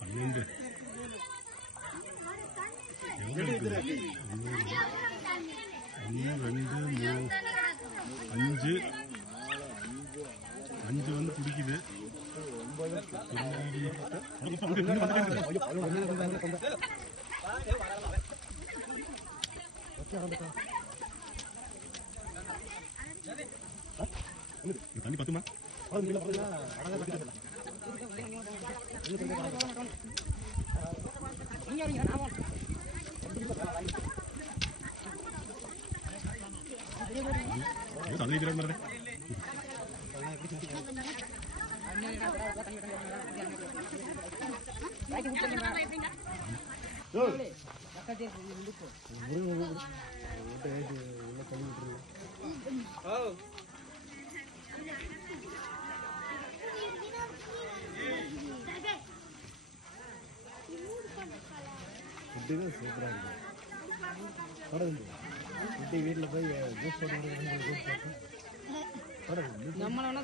안는데 안는데 뭐 안지 பின்னாடி அங்க, அங்க, இங்க வந்துட்டே இருக்குது. இந்த தண்ணி பத்துமா ஏதோ போய் ஜூஸ் போட்டு நம்மளோட